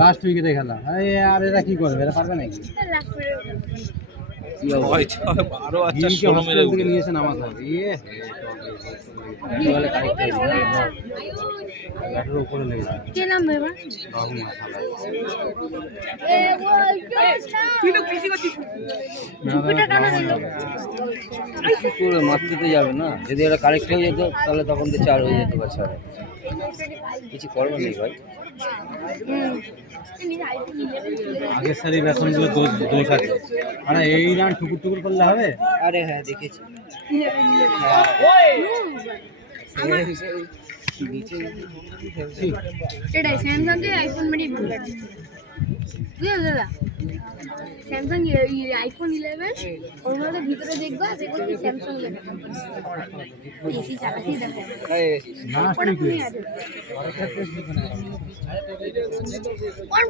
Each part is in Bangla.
লাস্ট উইকেটে খেলা। আর এরা কি করবে, এরা পারবে নাকি? নিয়েছেন আমার উপরে লেগেছে। মারতে যাবে না, যদি এটা কারেক্ট হয়ে যেত তাহলে তখন তো 4 হয়ে যেত। বাচ্চা কিছু করবে নেই ভাই। আগের সারি ব্যাটসম্যানগুলো দোষ আছে। আরে এই রান টুকুর টুকুর করলে হবে? আরে হ্যাঁ দেখেছি। এটাই স্যামসাং এর আইফোন মানে দাদা স্যামসাং আইফোন 11 ওর মধ্যে ভিতরে দেখবা দেখো কি স্যামসাং লেখা এসি চালাতেই দেখো না और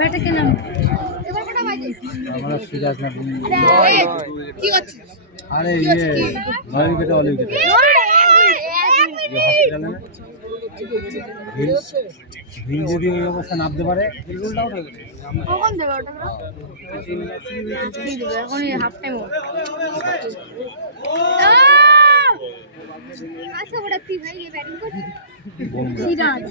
बैठे के नाम এবার কটা বাজে আমরা সিরাজ না কি হচ্ছে আরে ये নয় উইকেটে অল উইকেটে হসপিটালে ভিল যদি ওই অবস্থা নামতে পারে রুল আউট হয়ে গেছে। কখন দেবে ওটা দিয়ে দেবে এখন হাফ টাইম আচ্ছা ওটা কি ভাই ব্যাটিং করছে সিরাজ